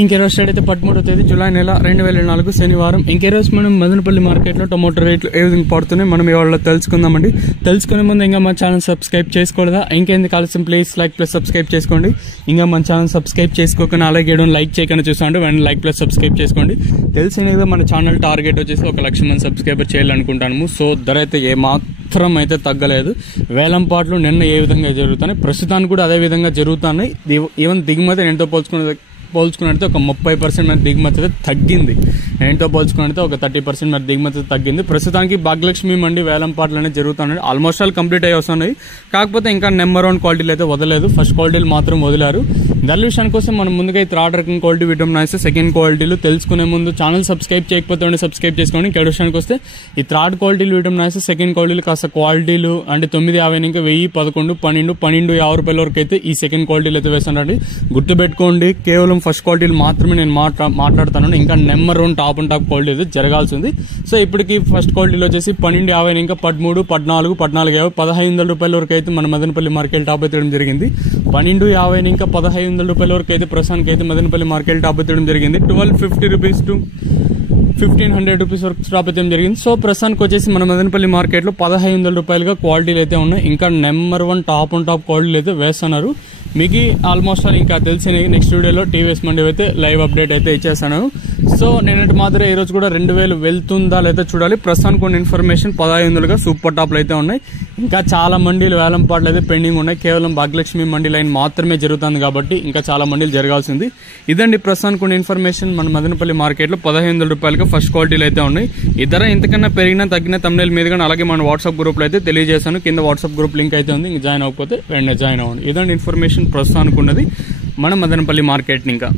ఇంకే రోజు స్టార్ట్ అయితే 13వ తేదీ జూలై నెల 2024 శనివారం. ఇంకే రోజు మనం మదనపల్లి మార్కెట్లో టొమాటో రేట్లు ఏ విధంగా పడుతున్నాయి మనం ఇవాళ తెలుసుకుందామండి. తెలుసుకునే ముందు ఇంకా మన ఛానల్ సబ్స్క్రైబ్ చేసుకోలేదా? ఇంకేందుకు ఆలస్యం ప్లీజ్ లైక్ ప్లస్ సబ్స్క్రైబ్ చేసుకోండి. ఇంకా మన ఛానల్ సబ్స్క్రైబ్ చేసుకోకుండా అలాగే లైక్ చేయకుండా చూసామంటే వెంటనే లైక్ ప్లస్ సబ్స్క్రైబ్ చేసుకోండి. తెలిసినగా మన ఛానల్ టార్గెట్ వచ్చేసి 1,00,000 మంది సబ్స్క్రైబర్ చేయాలనుకుంటాము. సో ధర అయితే ఏమాత్రం అయితే తగ్గలేదు. వేలం పాటలు నిన్న ఏ విధంగా జరుగుతున్నాయి ప్రస్తుతానికి కూడా అదే విధంగా జరుగుతున్నాయి. ఈవెన్ దిగుమతి ఎంతో పోల్చుకున్నట్టు ఒక 30% మన దిగుమతి అయితే తగ్గింది. నేనుతో పోల్చుకున్నట్టు ఒక 30% మన దిగుమతి తగ్గింది. ప్రస్తుతానికి భాగ్యలక్ష్మి మండి వేలం పాటలు అనేది జరుగుతున్నాయి. ఆల్మోస్ట్ ఆల్ కంప్లీట్ అయ్యి వస్తున్నాయి. కాకపోతే ఇంకా నెంబర్ 1 క్వాలిటీలు అయితే వదలలేదు. ఫస్ట్ క్వాలిటీలు మాత్రం వదిలారు. ధరల విషయానికి కోసం మనం ముందుగా ఈ థర్డ్ రకం క్వాలిటీ విటమిన్ ఐస్ సెకండ్ క్వాలిటీలు తెలుసుకునే ముందు ఛానల్ సబ్స్క్రైబ్ చేయకపోతే సబ్స్క్రైబ్ చేసుకోండి. ఇంక విషయానికి వస్తే ఈ థర్డ్ క్వాలిటీలు విటమిన్ ఐస్ సెకండ్ క్వాలిటీలు కాస్త క్వాలిటీలు అంటే 950 ఇంకా 1000, 11, 12, 1250 రూపాయల వరకు అయితే ఈ సెకండ్ క్వాలిటీలు అయితే వేస్తున్నారండి. గుర్తుపెట్టుకోండి, కేవలం ఫస్ట్ క్వాలిటీలు మాత్రమే నేను మాట్లాడుతాను. ఇంకా నెంబర్ 1 టాప్ క్వాలిటీ అయితే జరగాల్సింది. సో ఇప్పటికి ఫస్ట్ క్వాలిటీలో వచ్చేసి 1250 ఇంకా 13, 14, 1450, 1500 రూపాయల వరకు అయితే మన మదనపల్లి మార్కెట్ టాప్ అయితే జరిగింది. 1250 ఇంకా 1500 రూపాయల వరకు అయితే ప్రస్తుతానికి అయితే మదనపల్లి మార్కెట్ టాప్ అయితే జరిగింది. 1250 రూపీస్ టు 1500 రూపీస్ వరకు స్టాప్ అయితే జరిగింది. సో ప్రస్తుతానికి వచ్చేసి మన మదనపల్లి మార్కెట్లో 1500 రూపాయలుగా క్వాలిటీలు అయితే ఉన్నాయి. ఇంకా నెంబర్ 1 టాప్ క్వాలిటీలు అయితే వేస్తున్నారు. మీకు ఆల్మోస్ట్ ఆల్ ఇంకా తెలిసిన నెక్స్ట్ వీడియోలో టీవీఎస్ మండి అయితే లైవ్ అప్డేట్ అయితే ఇచ్చేస్తాను. సో నేనంటే మాత్రం ఈ రోజు కూడా 2000 వెళ్తుందా లేదా చూడాలి. ప్రస్తుతానికి కొన్ని ఇన్ఫర్మేషన్ 1500గా సూపర్ టాప్లు అయితే ఉన్నాయి. ఇంకా చాలా మండీలు వేలం పాటలు అయితే పెండింగ్ ఉన్నాయి. కేవలం భాగ్యలక్ష్మి మండి లైన్ మాత్రమే జరుగుతుంది కాబట్టి ఇంకా చాలా మండీలు జరగాల్సింది. ఇదండి ప్రస్తుతానికి కొన్ని ఇన్ఫర్మేషన్. మన మదనపల్లి మార్కెట్లో 1500 రూపాయలుగా ఫస్ట్ క్వాలిటీలు అయితే ఉన్నాయి. ఈ ధర ఇంతకన్నా పెరిగినా తగ్గిన తమ్నెయిల్ మీద కానీ అలాగే మన వాట్సాప్ గ్రూప్లో అయితే తెలియజేశాను. కింద వాట్సాప్ గ్రూప్ లింక్ అయితే ఉంది. జాయిన్ అవ్వకపోతే వెంటనే జాయిన్ అవ్వండి. ఇదండి ఇన్ఫర్మేషన్ ప్రస్తుతానికి ఉన్నది మన మదనపల్లి మార్కెట్. ఇంకా